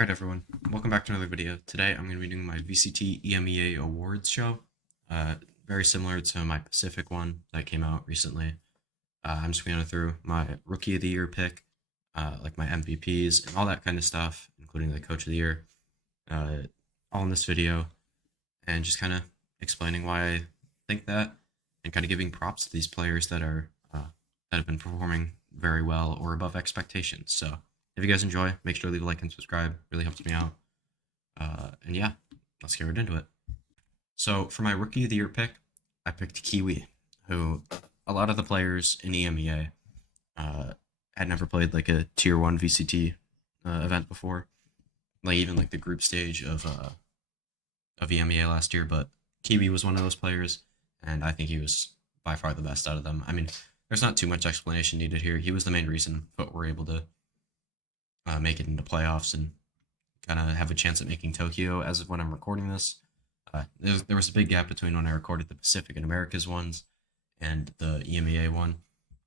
Alright everyone, welcome back to another video. Today I'm going to be doing my VCT EMEA awards show. Uh, Very similar to my Pacific one that came out recently. I'm just going to go through my Rookie of the Year pick, like my MVPs and all that kind of stuff, including the Coach of the Year, uh, all in this video, and just kind of explaining why I think that, and kind of giving props to these players that have been performing very well or above expectations. So if you guys enjoy, make sure to leave a like and subscribe. Really helps me out. And yeah, let's get right into it. So for my Rookie of the Year pick, I picked Kiwi, who a lot of the players in EMEA had never played like a Tier 1 VCT event before. Like even like the group stage of EMEA last year, but Kiwi was one of those players, and I think he was by far the best out of them. I mean, there's not too much explanation needed here. He was the main reason Foot were able to make it into playoffs and kind of have a chance at making Tokyo as of when I'm recording this. There was a big gap between when I recorded the Pacific and Americas ones and the EMEA one.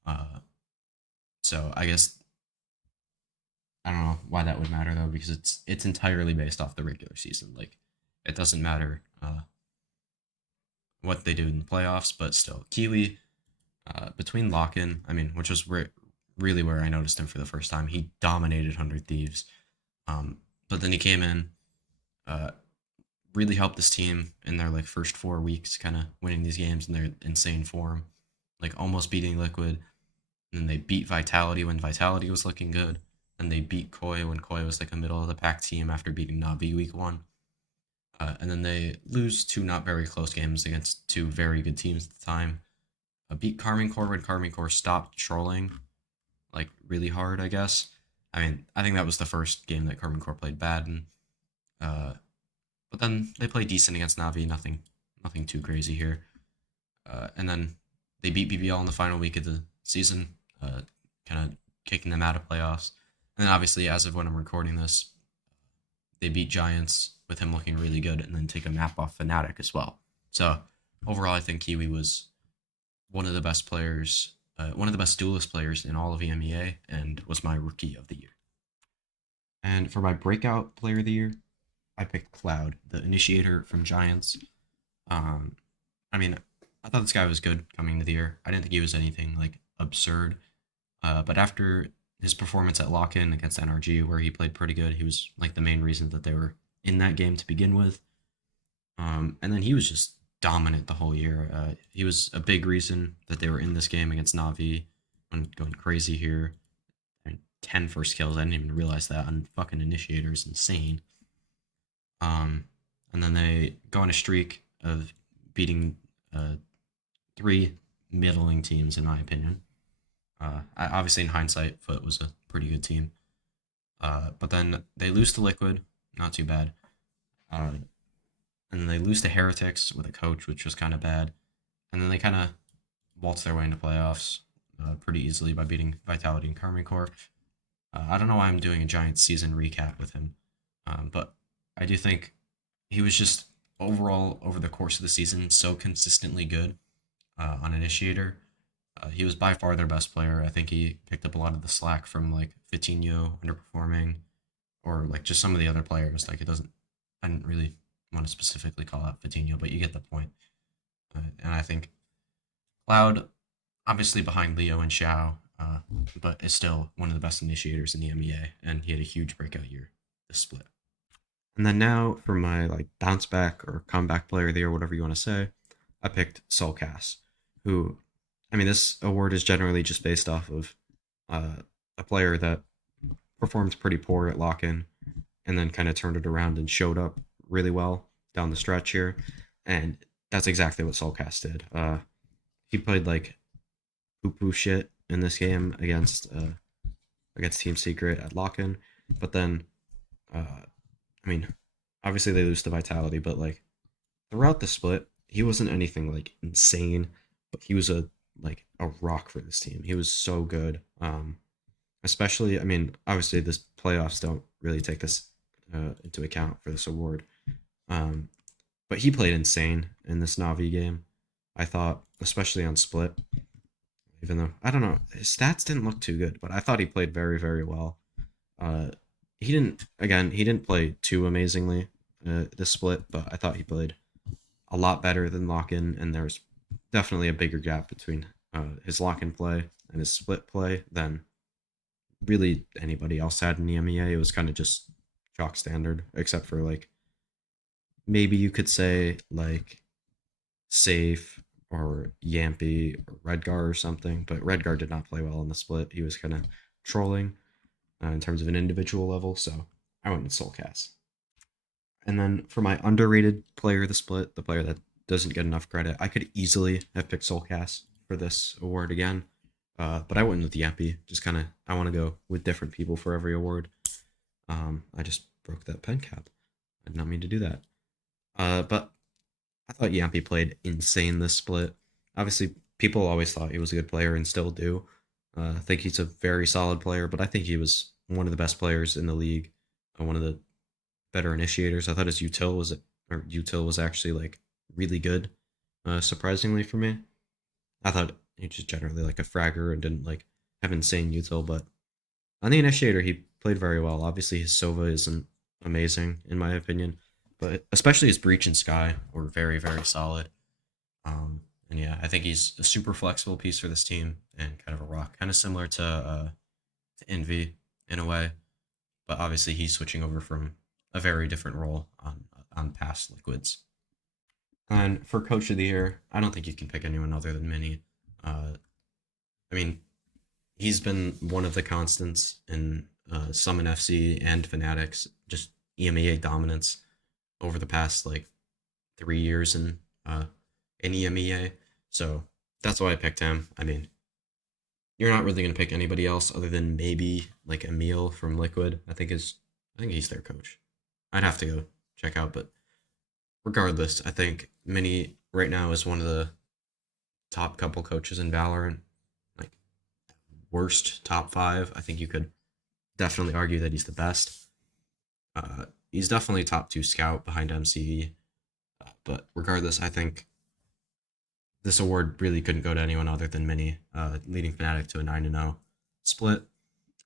Uh, so I guess I don't know why that would matter though, because it's entirely based off the regular season. Like it doesn't matter what they do in the playoffs, but still, Kiwi between lock-in, I mean, which was really where I noticed him for the first time. He dominated 100 Thieves, but then he came in, uh, really helped this team in their like first 4 weeks, kind of winning these games in their insane form, like almost beating Liquid. And then they beat Vitality when Vitality was looking good. And they beat Koi when Koi was like a middle of the pack team after beating Navi week one. And then they lose two not very close games against two very good teams at the time. Beat Carmine Core when Carmine Core stopped trolling like really hard, I guess. I mean, I think that was the first game that Carmine Core played bad, and uh, but then they played decent against Navi. Nothing too crazy here. And then they beat BBL in the final week of the season, kind of kicking them out of playoffs. And then obviously, as of when I'm recording this, they beat Giants with him looking really good, and then take a map off Fnatic as well. So overall, I think Kiwi was one of the best players, one of the best duelist players in all of EMEA, and was my Rookie of the Year. And for my Breakout Player of the Year, I picked Cloud, the initiator from Giants. Um, I mean, I thought this guy was good coming into the year. I didn't think he was anything like absurd. But after his performance at Lock-In against NRG, where he played pretty good, he was like the main reason that they were in that game to begin with. And then he was just dominant the whole year. He was a big reason that they were in this game against Navi. I'm going crazy here. And 10 first kills. I didn't even realize that on fucking initiators. Insane. And then they go on a streak of beating three middling teams, in my opinion. Obviously, in hindsight, Foot was a pretty good team. But then they lose to Liquid, not too bad. And then they lose to Heretics with a coach, which was kind of bad. And then they kind of waltz their way into playoffs pretty easily by beating Vitality and Carmine Core. I don't know why I'm doing a giant season recap with him, but I do think he was just overall over the course of the season so consistently good on Initiator. He was by far their best player. I think he picked up a lot of the slack from like Vitinho underperforming, or like just some of the other players. Like it doesn't, I didn't really want to specifically call out Vitinho, but you get the point. And I think Cloud, obviously behind Leo and Xiao, but is still one of the best initiators in the MEA, and he had a huge breakout year this split. And then now for my like bounce back or comeback player of the year, whatever you want to say, I picked Soulcast, who, I mean, this award is generally just based off of a player that performed pretty poor at lock-in and then kind of turned it around and showed up really well down the stretch here. And that's exactly what Soulcast did. He played like poo-poo shit in this game against Team Secret at lock-in, but then I mean, obviously they lose to Vitality, but like throughout the split, he wasn't anything like insane, but he was a rock for this team. He was so good. Especially, I mean, obviously this playoffs don't really take this into account for this award. Um, but he played insane in this Navi game. I thought, especially on split, even though I don't know, his stats didn't look too good, but I thought he played very, very well. Uh, he didn't play too amazingly this split, but I thought he played a lot better than Lock-in, and there's definitely a bigger gap between his Lock-in play and his split play than really anybody else had in the EMEA. It was kind of just chalk standard, except for like maybe you could say like Safe or Yampy or Redgar or something, but Redgar did not play well in the split. He was kind of trolling in terms of an individual level, so I went with Soulcast. And then for my underrated player of the split, the player that doesn't get enough credit, I could easily have picked Soulcast for this award again. But I went with Yappy. Just kind of, I want to go with different people for every award. I just broke that pen cap. I did not mean to do that. But I thought Yappy played insane this split. Obviously, people always thought he was a good player and still do. I think he's a very solid player, but I think he was one of the best players in the league. One of the better initiators. I thought his util was actually like really good. Surprisingly for me, I thought he just generally like a fragger and didn't like have insane util, but on the initiator he played very well. Obviously his Sova isn't amazing in my opinion, but especially his breach and sky were very solid. And yeah, I think he's a super flexible piece for this team and kind of a rock, kind of similar to Envy in a way, but obviously he's switching over from a very different role on past liquids. And for coach of the year, I don't think you can pick anyone other than Mini. I mean, he's been one of the constants in Summon FC and Fnatic's just EMEA dominance over the past like 3 years in EMEA. So that's why I picked him. I mean, you're not really gonna pick anybody else other than maybe like Emil from Liquid. I think he's their coach. I'd have to go check out, but regardless, I think Mini right now is one of the top couple coaches in Valorant. Like worst top five. I think you could definitely argue that he's the best. He's definitely top two scout behind MCE. But regardless, I think this award really couldn't go to anyone other than Mini, leading Fnatic to a 9-0 split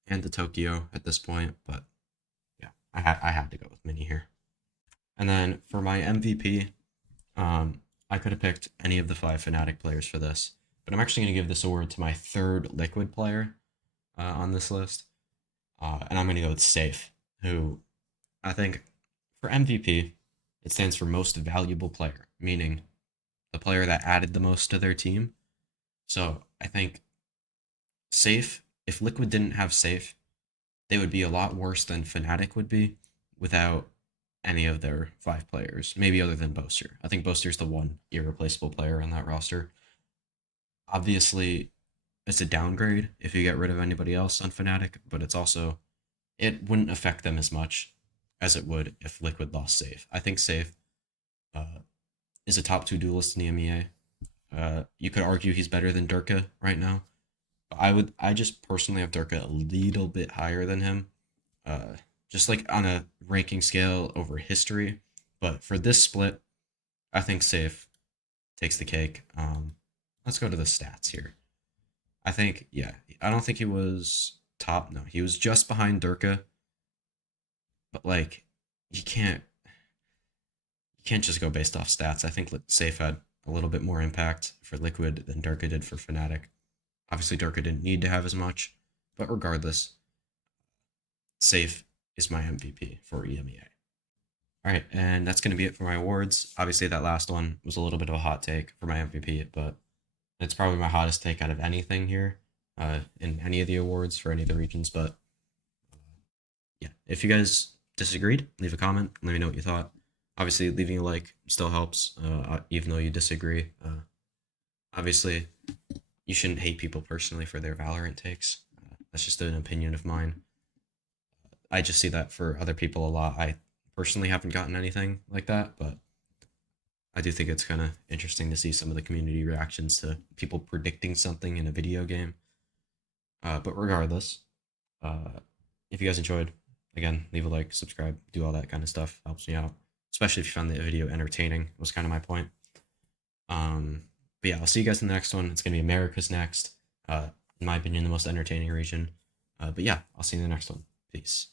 and to Tokyo at this point. But yeah, I had to go with Mini here. And then for my MVP, I could have picked any of the 5 Fnatic players for this, but I'm actually going to give this award to my third Liquid player on this list, and I'm going to go with Safe, who I think for MVP, it stands for most valuable player, meaning the player that added the most to their team. So I think Safe, if Liquid didn't have Safe, they would be a lot worse than Fnatic would be without any of their 5 players, maybe other than Boaster. I think Boaster's the one irreplaceable player on that roster. Obviously, it's a downgrade if you get rid of anybody else on Fnatic, but it wouldn't affect them as much as it would if Liquid lost Safe. I think Safe is a top 2 duelist in the EMEA. You could argue he's better than Durka right now, but I just personally have Durka a little bit higher than him. Just like on a ranking scale over history. But for this split, I think Safe takes the cake. Let's go to the stats here. I think, yeah, I don't think he was top. No, he was just behind Durka. But like, you can't just go based off stats. I think Safe had a little bit more impact for Liquid than Durka did for Fnatic. Obviously, Durka didn't need to have as much, but regardless, Safe is my MVP for EMEA. All right, and that's going to be it for my awards. Obviously, that last one was a little bit of a hot take for my MVP, but it's probably my hottest take out of anything here in any of the awards for any of the regions. But yeah, if you guys disagreed, leave a comment. Let me know what you thought. Obviously, leaving a like still helps, even though you disagree. Obviously, you shouldn't hate people personally for their Valorant takes. That's just an opinion of mine. I just see that for other people a lot. I personally haven't gotten anything like that, but I do think it's kind of interesting to see some of the community reactions to people predicting something in a video game. But regardless, if you guys enjoyed, again, leave a like, subscribe, do all that kind of stuff. Helps me out, especially if you found the video entertaining. Was kind of my point. But yeah, I'll see you guys in the next one. It's gonna be America's next. In my opinion, the most entertaining region. But yeah, I'll see you in the next one. Peace.